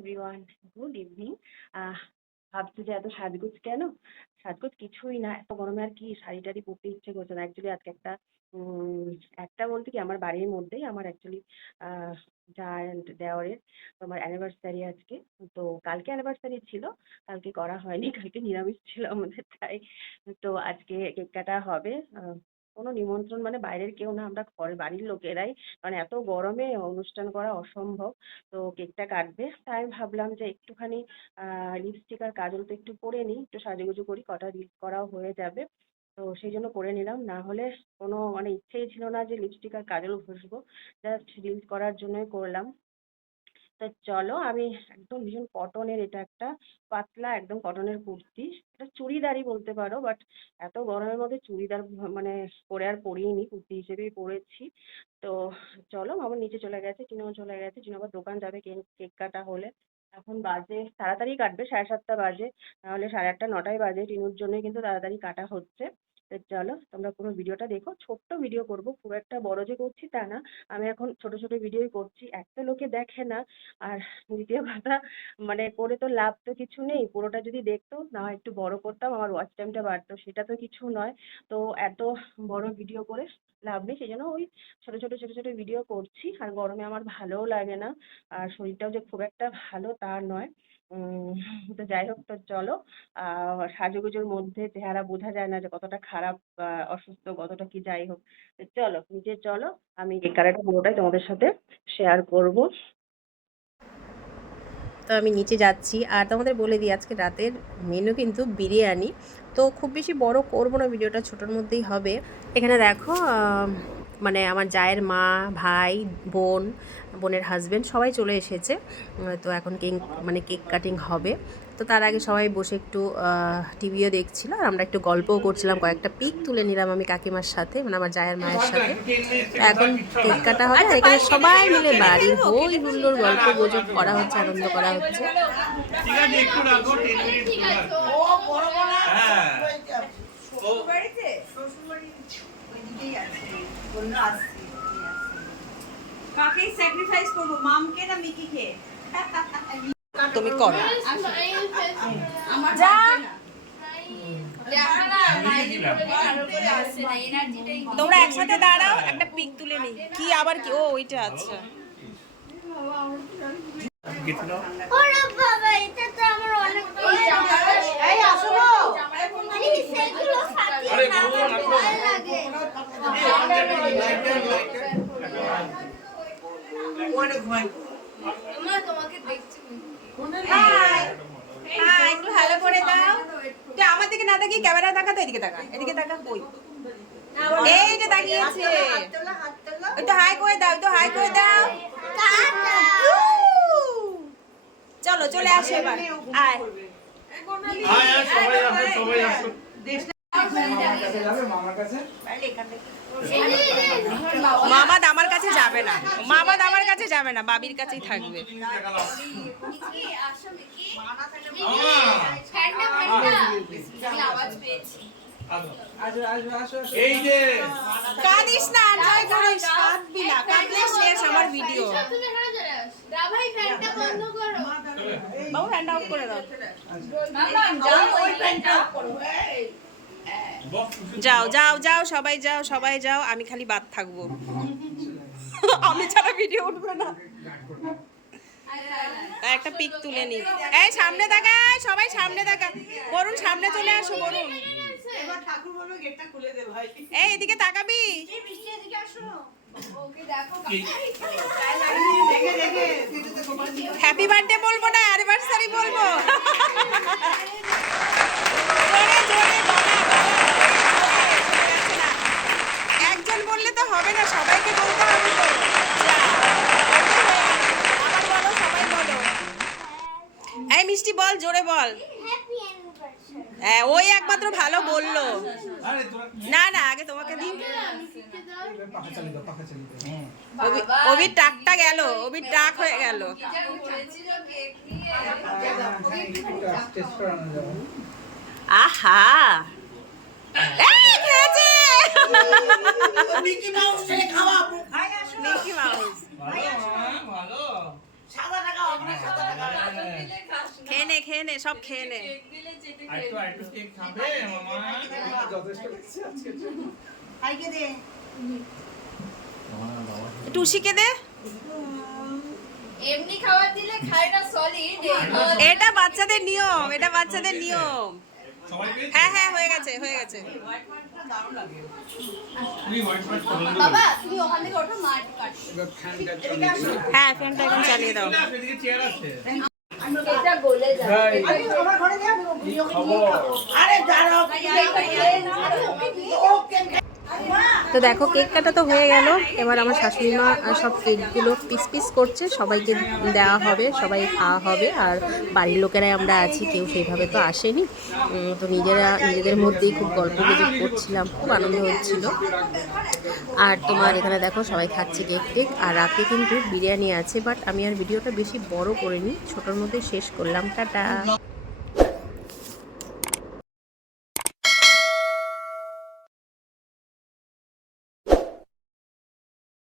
Everyone, good evening. ভাবছি যে এত সাজগোজ কেন? সাজগোজ কিছুই না, এত গরমে আর কি শাড়ি টাড়ি পরতে ইচ্ছে করছে না। অ্যাকচুয়ালি আজকে উম, একটা বলতে কি আমার বাড়ির মধ্যেই আমার অ্যাকচুয়ালি যা অ্যান্ড দেওরের তোমার অ্যানিভার্সারি আজকে। তো কালকে অ্যানিভার্সারি ছিল, কালকে করা হয়নি, কালকে নিরামিষ ছিল আমাদের, তাই তো আজকে কেক কাটা হবে। কোনো নিমন্ত্রণ মানে বাইরের কেউ না, আমরা ঘরের বাড়ির লোকেরাই, কারণ এত গরমে অনুষ্ঠান করা অসম্ভব। তো কেকটা কাটবে, তাই আমি ভাবলাম যে একটুখানি লিপস্টিক আর কাজল তো একটু পরে নিই, একটু সাজুগুজু করি, কটা রিলস করাও হয়ে যাবে। তো সেই জন্য করে নিলাম, না হলে কোনো মানে ইচ্ছেই ছিল না যে লিপস্টিক আর কাজল ঘষবো, জাস্ট রিলস করার জন্যই করলাম। তো চলো, আমি একদম ভীষণ কটনের, এটা একটা পাতলা একদম কটনের কুর্তি, এটা চুড়িদারই বলতে পারো, বাট এত গরমের মধ্যে চুড়িদার মানে পরে আর পরিনি, কুর্তি হিসেবেই পরেছি। তো চলো, আমার নিচে চলে গেছে, টিনাও চলে গেছে, টিনা আবার দোকান যাবে কেক কেক কাটা হলে। এখন বাজে তাড়াতাড়ি কাটবে, 7:30 বাজে, নাহলে 8:30 9টায় বাজে, টিনুর জন্যই কিন্তু তাড়াতাড়ি কাটা হচ্ছে। তো চলো, তোমরা পুরো ভিডিওটা দেখো, ছোট্ট ভিডিও করব, খুব একটা বড় যে করছি তা না। আমি এখন ছোট ছোট ভিডিওই করছি, একটা লোকে দেখে না। আর দ্বিতীয় কথা, মানে করে তো লাভ তো কিছু নেই, পুরোটা যদি দেখতো, না হয় একটু বড় করতাম, আমার ওয়াচ টাইমটা বাড়তো, সেটা তো কিছু নয়। তো এত বড় ভিডিও করে লাভ নেই, সেই জন্য ওই ছোট ছোট ভিডিও করছি। আর গরমে আমার ভালোও লাগে না, আর শরীরটাও যে খুব একটা ভালো তা নয়। উম তো যাই হোক, তো চলো, সাজুগুজুর মধ্যে চেহারা বোঝা যায় না যে কতটা খারাপ বা অসুস্থ কতটা কি, যাই হোক। তো চলো নিচে চলো, আমি এই কালারটা পুরোটাই তোমাদের সাথে শেয়ার করব। তো আমি নিচে যাচ্ছি, আর তোমাদের বলে দিই আজকে রাতের মেনু কিন্তু বিরিয়ানি। তো খুব বেশি বড় করবো না, ভিডিওটা ছোটোর মধ্যেই হবে। এখানে দেখো মানে আমার জায়ের মা, ভাই, বোনের হাজব্যান্ড সবাই চলে এসেছে। তো এখন কেক কাটিং হবে। তো তার আগে সবাই বসে একটু টিভিও দেখছিল, আর আমরা একটু গল্পও করছিলাম, কয়েকটা পিক তুলে নিলাম আমি কাকিমার সাথে, মানে আমার জায়ের মায়ের সাথে। এখন কেক কাটা হবে, আর এখানে সবাই মিলে বাড়ির হই হুল্লোড় গল্প গুজব করা হচ্ছে, আনন্দ করা হচ্ছে। কাকে স্যাক্রিফাইস করব, মামকে না মিকিকে? তুমি করো, যা তোমরা একসাথে দাঁড়াও, একটা পিক তুলে নিই। কি আবার কি, ও ওইটা আচ্ছা। ওরে বাবা, এটা তো আমার অনেক এই আসো সেগুলো ফাটিয়ে না ভালো লাগে। মা তোমাকে দেখছি। হাই হাই, একটু হ্যালো করে দাও। তুই আমার দিকে না তাকিয়ে ক্যামেরা তাকা, তো এদিকে তাকা, এদিকে তাকা। কই এই যে তাকিয়েছে, একটু হাই করে দাও, একটু হাই করে দাও। চলো চলে আসো এবার, আয় সবাই আসো। মামাদ আমার কাছে যাবে না, মামাদ আমার কাছে যাবে না, বাবির কাছেই থাকবে। এই যে কাঁদিস না, এনজয় করিস, কাঁদবি না, কাঁদলে শেষ আমার ভিডিও। ভাই ফ্যানটা বন্ধ করো। বাবু হ্যান্ড আউট করে দাও। যাও যাও যাও, সবাই যাও, সবাই যাও, আমি খালি বাদ থাকবো, আমি ছাড়া ভিডিও উঠবে না। একটা পিক তুলে নি, এই সামনে তাকা, সবাই সামনে তাকা, বরুণ সামনে চলে আসো, বরুণ ঠাকুর বলবে গেটটা খুলে দে ভাই। এই এদিকে তাকাবি। এই বৃষ্টি এদিকে আসো। ওকে দেখো। দেখে দেখে হ্যাপি বার্থডে বলবো না, অ্যানিভার্সারি বলবো? জোরে জোরে বলা, একজন বললে তো হবে না, সবাইকে বলতে হবে তো। যা, আবার বলো, সবাই বলো। এই মিষ্টি বল, জোরে বল। Happy anniversary. হ্যাঁ, ওই একমাত্র ভালো বললো। না না, আগে তোমাকে দিই। অবির টাকটা গেল, অবির টাক হয়ে গেল। আহা, এই খেয়েছে মিকি মাউস থেকে খাওয়া। ভাই আসো, মিকি মাউস। ভালো ভালো সাদা টাকা, অনেক সাদা টাকা। খেয়ে নে সব খেয়ে নে। টুসিকে দে। এমনি খাবার দিলে খায়টা সলিড এটা বাচ্চাদের নিয়ম, এটা বাচ্চাদের নিয়ম। হ্যাঁ হ্যাঁ হয়ে গেছে হয়ে গেছে। বাবা তুমি ওখান থেকে ওঠো মা একটু কাটছে হ্যাঁ ফ্যানটা এখন চালিয়ে দাও। এটা গলে যাবে তো দেখো কেক কাটা তো হয়ে গেল, এবার আমার শাশুড়ি মা সব কেকগুলো পিস পিস করছে, সবাইকে দেওয়া হবে, সবাই খাওয়া হবে। আর বাড়ির লোকেরাই আমরা আছি, কেউ সেইভাবে তো আসেনি। তো নিজেদের মধ্যেই খুব গল্প গুজব করছিলাম, খুব আনন্দ হচ্ছিল। আর তোমার এখানে দেখো সবাই খাচ্ছে কেক। আর রাতে কিন্তু বিরিয়ানি আছে, বাট আমি আর ভিডিওটা বেশি বড় করিনি, ছোটোর মধ্যে শেষ করলাম। টাটা।